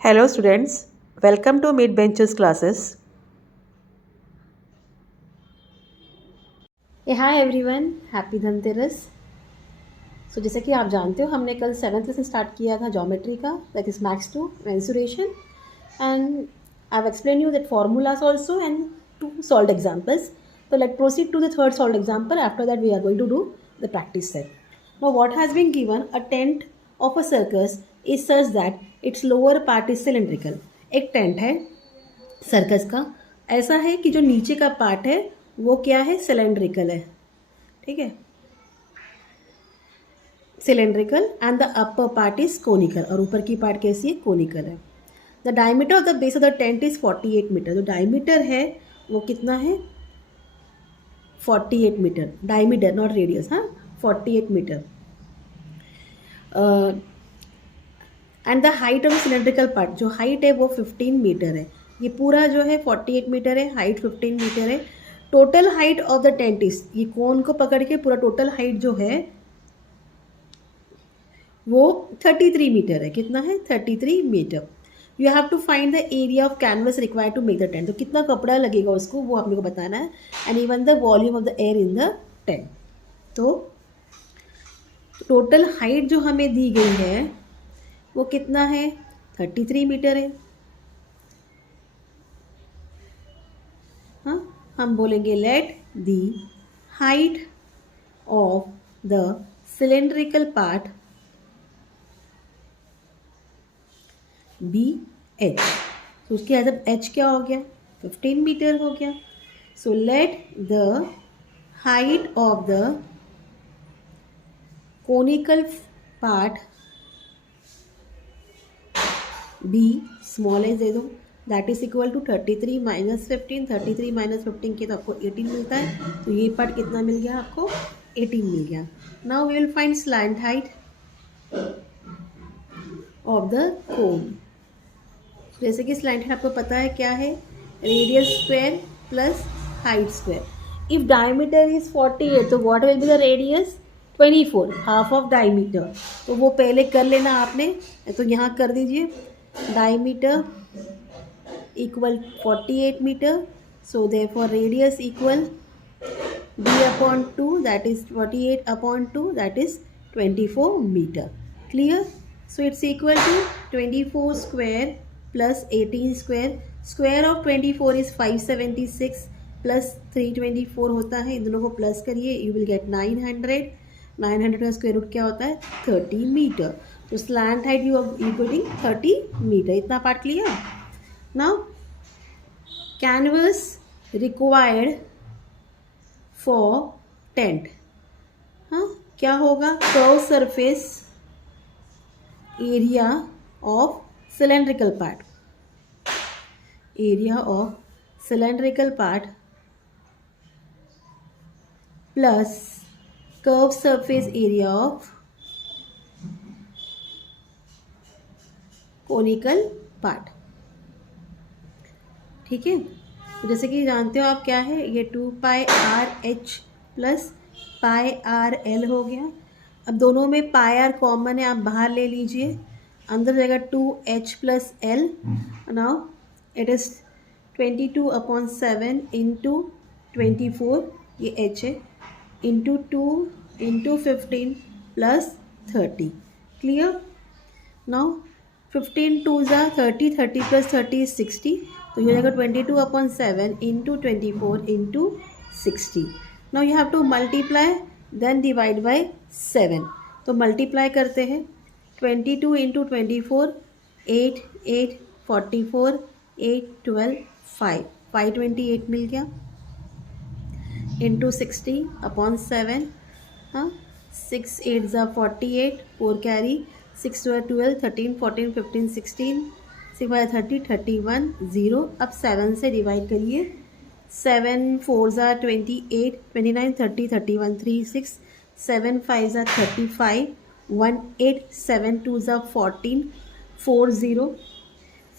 Hello students, welcome to Mid Benches classes. Hi everyone, happy Dhanteras. जैसे कि आप जानते हो हमने कल 7th लेसन स्टार्ट किया था ज्योमेट्री का, that is max to mensuration, and I have explain you that formulas also and to solved examples. So let's proceed to the third solved example. After that we are going to do the practice set. Now what has been given, a tent of a circus is such that its lower part is cylindrical. एक tent है circus का, ऐसा है कि जो नीचे का part है वो क्या है, सिलेंड्रिकल है। ठीक है, cylindrical and the upper part is conical, और ऊपर की पार्ट कैसी है, कोनिकल है। The diameter of the base of the tent is 48 metre. जो डायमीटर है वो कितना है, 48 मीटर, डायमीटर नॉट रेडियस, हाँ 48 metre. And the height of cylindrical part, जो हाइट है वो 15 मीटर है। ये पूरा जो है 48 मीटर है, हाइट 15 मीटर है। Total height of the tent is, ये कोन को पकड़ के पूरा टोटल हाइट जो है वो 33 मीटर है। कितना है, 33 metre. You have to find the area of canvas required to make the tent. तो कितना कपड़ा लगेगा उसको वो आपने को बताना है, and even the volume of the air in the tent. तो टोटल हाइट जो हमें दी गई है वो कितना है, 33 मीटर है। हाँ, हम बोलेंगे let the height of the cylindrical part be H. तो उसके आंसर एच क्या हो गया, 15 मीटर हो गया। So let the height of the conical part be, small H दे दो, that is equal to 33 minus 15। 33 minus 15 के तो आपको 18 मिलता है। तो ये पार्ट कितना मिल गया आपको, 18 मिल गया। Now we will find slant height of the cone. जैसे कि स्लैंट हाइट आपको पता है क्या है, radius square plus height square. If diameter is 48 तो what will be the radius, 24, half of diameter. तो वो पहले कर लेना आपने, तो यहाँ कर दीजिए, diameter equal 48 metre. So therefore radius equal d upon 2, that is 48 upon 2, that is 24 meter. Clear? So it's equal to 24 square plus 18 square. Square of 24 is 576 plus 324 होता है, इन दोनों को प्लस करिए, you will get 900. 900 का square root क्या होता है, 30 metre. तो slant height you are getting 30 metre. इतना part clear. Now canvas required for tent, हाँ क्या होगा, curve surface area of cylindrical part, area of cylindrical part plus curve surface area of conical part. ठीक है, तो जैसे कि जानते हो आप क्या है, ये 2 pi R H plus pi R L हो गया। अब दोनों में पाई आर कॉमन है, आप बाहर ले लीजिए, अंदर जाएगा 2h plus L. Now it is 22/7 into 24, ये h है, into 2 into 15 plus 30। Clear? Now 15 2 ज़ा 30, 30 प्लस 30 इज 60। तो ये जाएगा 22/7 into 24 into 60। Now you have to multiply then divide by 7। तो मल्टीप्लाई करते हैं, 22 इंटू 24, 8 8 44, 8 12 5, 528 मिल गया, इंटू 60/7। हाँ, 6 8 ज़ा 48, 4 कैरी, 6 12 13 14 15 16, 30 31 0। अब 7 से डिवाइड करिए, 7 4 ज़ा 28, 29 30 31 3 6, 7 5 ज़ा 35, 1 8, 7 2 ज़ा 14 4 0।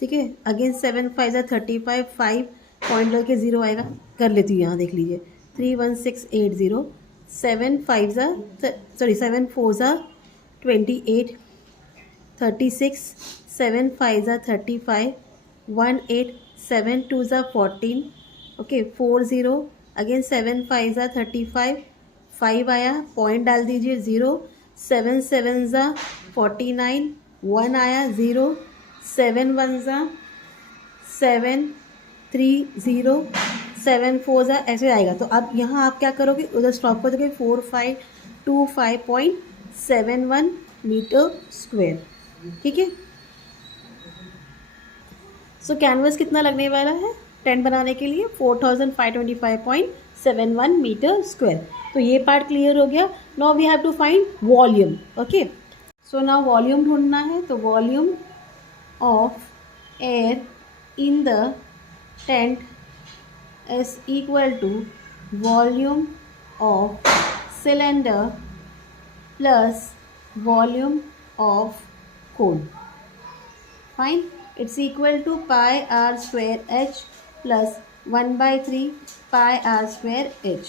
ठीक है, अगेन 7 5 ज़ा 35, 5 पॉइंट लगे 0 आएगा, कर लेती हूँ यहाँ देख लीजिए, 31680। 7 5 ज़ा 7 4 ज़ा 28, 36, 7 5 are 35, 1 8, 7 2s are 14, okay 4 0, again 7 5 are 35, 5 आया पॉइंट डाल दीजिए 0, 7 7 are 49, 1 आया 0, 7 1 are 7 3 0, 7 4 ऐसे आएगा। तो अब यहाँ आप क्या करोगे, उधर स्टॉप कर दोगे 4525.71 मीटर स्क्वायर, ठीक है। सो कैनवस कितना लगने वाला है टेंट बनाने के लिए 4525.71 मीटर स्क्वायर। तो ये पार्ट क्लियर हो गया। Now we have to find volume, okay. So now volume ढूंढना है, तो volume of air in the tent is equal to volume of cylinder plus volume of cone. Fine, it's equal to pi r square h plus 1/3 pi r square h.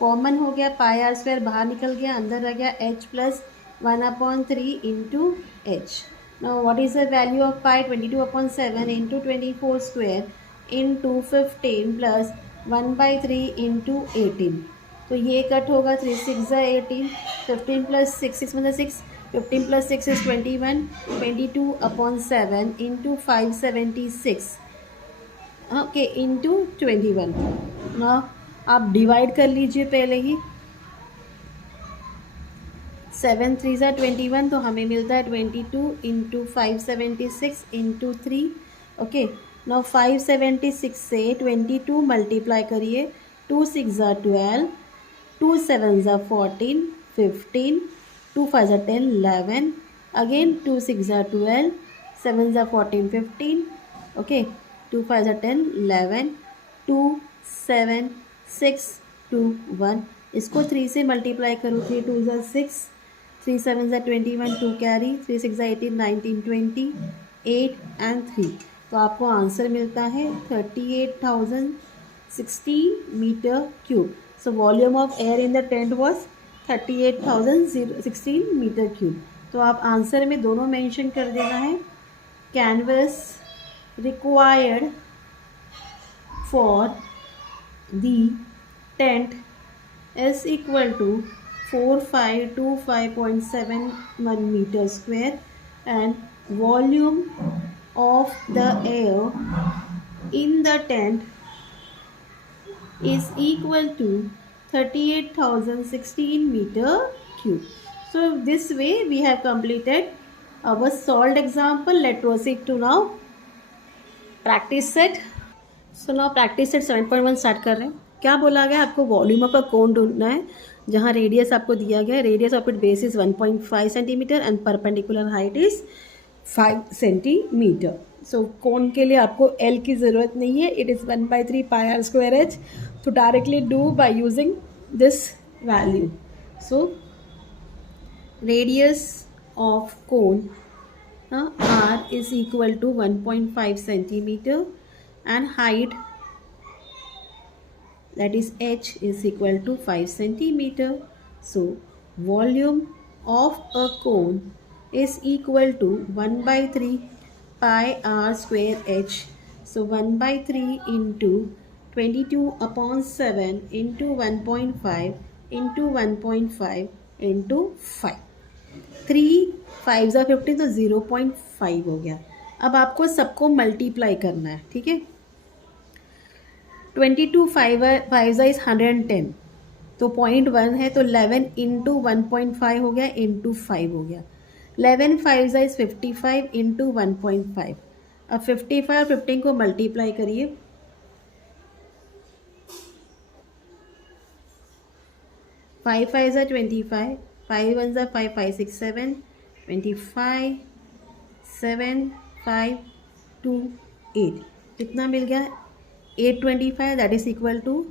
Common हो गया, पाई R square बाहर निकल गया, अंदर रह गया h plus 1/3 into H. Now what is the value of pi 22/7 into 24 square into 15 plus 1/3 into 18। तो ये कट होगा 3 6 18, 15 प्लस 6 6 मतलब 6, 15 plus 6 is 21, 22/7 into 576, okay into 21। ना आप डिवाइड कर लीजिए पहले ही, 7 3 ज़ा 21, तो हमें मिलता है 22 इंटू 576 इंटू 3, ओके। नाउ 576 से 22 मल्टीप्लाई करिए, 2 6 ज़ा 12, 2 7 ज़ा 14, 15, 2 5 ज़ा 10, 11, अगेन 2 6 ज़ा 12, 7 ज़ा 14, 15, ओके, 2 5 ज़ा 10, 11, 2 7 6 2 1, इसको 3 से मल्टीप्लाई करूँ, 3 2 ज़ा 6, 3 7 ज़ा 21, 2 कैरी, 3 6 ज़ा 18, 19 20, 8 एंड 3। तो आपको आंसर मिलता है 38,016 metre cube. So volume of air in the tent was 38,016 metre cube. तो आप आंसर में दोनों मेंशन कर देना है, canvas required for the tent is equal to 4525.71 meter square and volume of the air in the tent is equal to 38,016 meter cube. So this way we have completed our solved example. Let's proceed to now practice set. So now practice set 7.1 start कर रहे हैं। क्या बोला गया, आपको volume of a कोन ढूंढना है जहाँ रेडियस आपको दिया गया है, radius of it base is 1.5 centimetre and perpendicular height is 5 centimetre. So cone के लिए आपको एल की ज़रूरत नहीं है, it is 1/3 pi R square H. तो directly do by using this value. So radius of cone R is equal to 1.5 centimetre and height, that is h, is equal to 5 centimeter. So volume of a cone is equal to 1/3 pi r square h. So 1/3 into 22/7 into 1.5 into 1.5 into 5, 3 5 ज़ा 15, तो 0.5 हो गया। अब आपको सबको multiply करना है, ठीक है। 22 5 ज़ा इज 110, तो 0.1 है, तो 11 इंटू 1.5 हो गया इंटू 5 हो गया। 11 5 ज़ा इज 55 इंटू 1.5। अब 55 और 15 को मल्टीप्लाई करिए, 5 5 ज़ा 25, 5 1 ज़ा 5, 5 6 7, 25 7 5 2 8, कितना मिल गया 825, that is equal to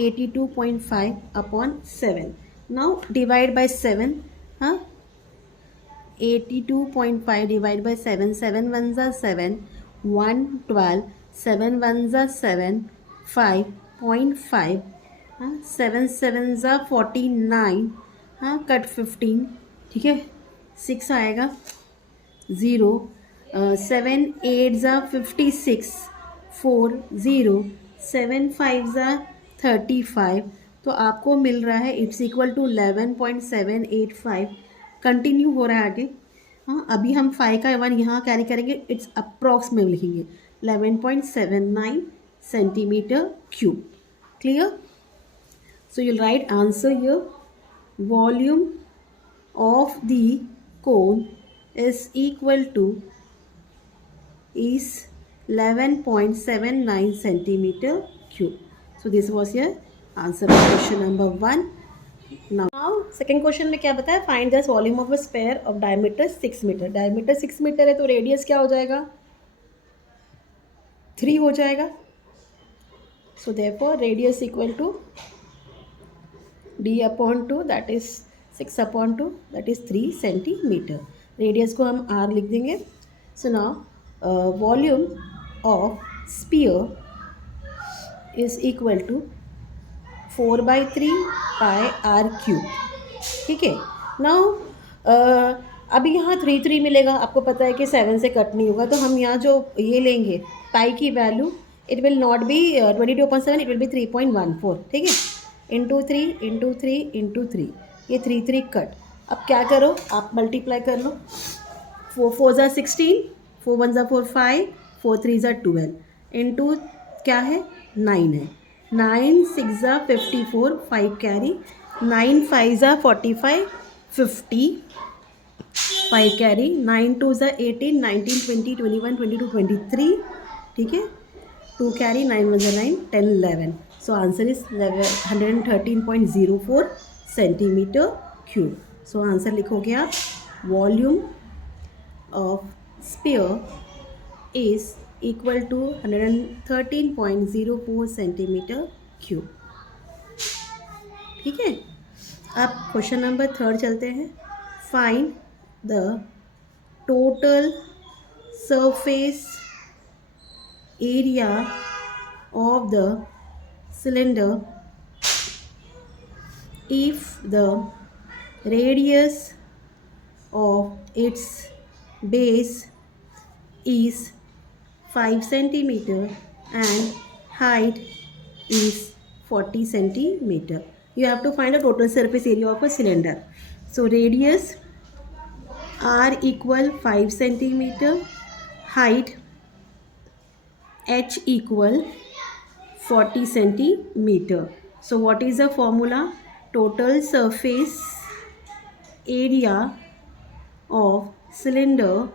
82.5/7। Now divide by 7, हाँ 82.5 डिवाइड बाय 7, 7 1 ज़ा 7, 1 12, 7 1 ज़ा 7, 5.5, हाँ 7 7 ज़ा 49, हाँ कट 15, ठीक है 6 आएगा, 0, 7 8 56, 4 0, 7 5 35, तो आपको मिल रहा है इट्स इक्वल टू 11.785। कंटिन्यू हो रहा है आगे। हाँ, अभी हम 5 का 1 यहाँ कैरी करेंगे, इट्स अप्रॉक्स में लिखेंगे 11.79 centimetre cube. Clear? So you'll write answer here. Volume of the cone is equal to is 11.79 centimeter cube. So this was your answer for question number 1. Now second question में क्या बताया? Find the volume of a sphere of diameter 6 meter. Diameter 6 meter है तो radius क्या हो जाएगा? 3 हो जाएगा. So therefore radius equal to d upon 2, that is 6 upon 2, that is 3 centimetre. Radius को हम r लिख देंगे. So now volume of sphere is equal to 4/3 pi r cube. ठीक है. नाउ अभी यहाँ 3 मिलेगा, आपको पता है कि 7 से कट नहीं होगा, तो हम यहाँ जो ये लेंगे पाई की value, it will not be 22/7, it will be 3.14. ठीक है. इंटू 3 इंटू 3 इंटू 3, ये 3 कट. अब क्या करो, आप मल्टीप्लाई कर लो. 4 4 16, 4 1 4 5, 4 3 12, इंटू क्या है 9 है. 9 6 54, 5 कैरी, 9 5 45, 50, 5 कैरी, 9 2 18, 19 20 21 22 23. ठीक है. 2 carry, 9 1 9, 10 11. So answer is 113.04 centimetre cube. So answer लिखोगे आप, volume of sphere is equal to 113.04 centimetre cube. ठीक है. अब क्वेश्चन नंबर 3 चलते हैं. Find the total surface area of the cylinder if the radius of its base is 5 centimeter and height is 40 centimeter. You have to find the total surface area of a cylinder. So radius r equal 5 centimeter, height h equal 40 centimeter. So what is the formula? Total surface area of cylinder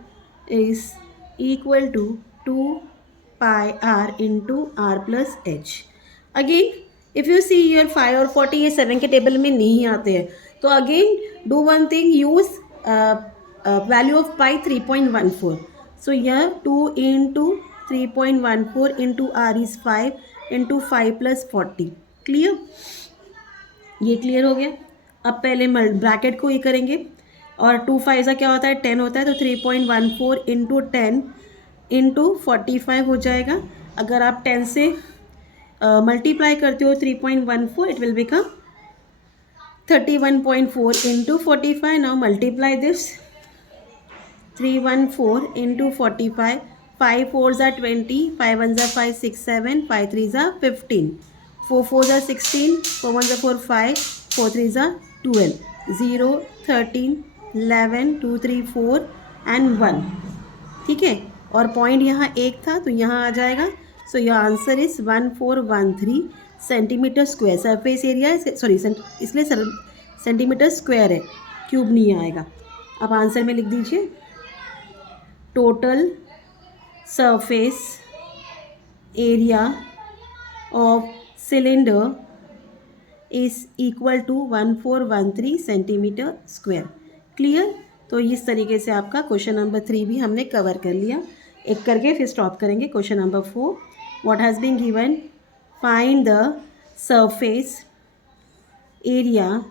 is equal to 2 pi r into r plus h. Again, if you see your 5 और 40 ये 7 के table में नहीं आते हैं, तो again do one thing, use value of pi 3.14. So here 2 into 3.14 into r is 5 into 5 plus 40. Clear? ये clear हो गया. अब पहले ब्रैकेट को ये करेंगे, और 2 5 का क्या होता है 10 होता है, तो 3.14 इंटू 10 इंटू 45 हो जाएगा. अगर आप 10 से मल्टीप्लाई करते हो 3.14, it will become 31.4 into 45. Now multiply this. 314 into 45, 5 4s are 20, 5 1s are 5 6 7, 5 3s are 15, 4 4s are 16, 4 1s are 4 5, 4 3s are 12, 0 13 11 2 3 4 and 1. ठीक है. और पॉइंट यहाँ एक था तो यहाँ आ जाएगा. So your answer is 1413 centimetre square. Surface area, sorry इसलिए सेंटीमीटर स्क्वायर है, क्यूब नहीं आएगा. अब आंसर में लिख दीजिए, total surface area of cylinder is equal to 1413 centimetre square. Clear? तो इस तरीके से आपका क्वेश्चन नंबर 3 भी हमने कवर कर लिया. एक करके फिर स्टॉप करेंगे. Question number 4, what has been given, find the surface area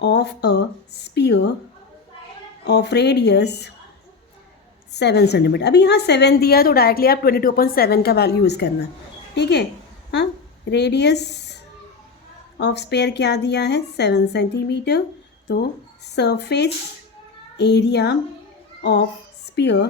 of a sphere of radius 7 centimetre. अभी यहाँ 7 दिया तो डायरेक्टली आप 22.7 का वैल्यू यूज़ करना. ठीक है. हाँ, रेडियस ऑफ स्पेयर क्या दिया है 7 सेंटीमीटर. तो surface area of sphere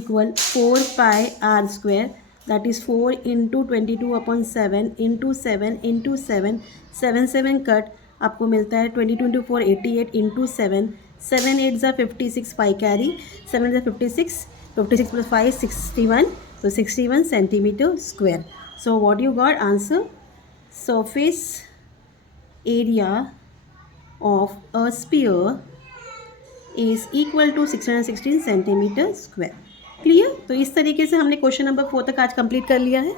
equal 4 pi r square, that is 4 into 22 upon 7 into 7 into 7, 7 cut आपको मिलता है 22 into 4 88 into 7, 7 8 ज़ा 56 pi carry, 7 ज़ा 56, 56 plus 5 61, so 61 centimeter square. So what you got answer? Surface area of a sphere is equal to 616 centimetre square. Clear. तो इस तरीके से हमने क्वेश्चन नंबर 4 तक आज कंप्लीट कर लिया है.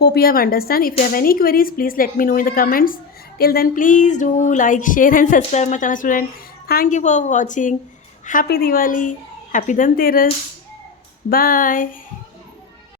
Hope you have understand. If you have any queries please let me know in the comments. Till then please do like share and subscribe my channel student. Thank you for watching. Happy Diwali. Happy Dhanteras. Bye.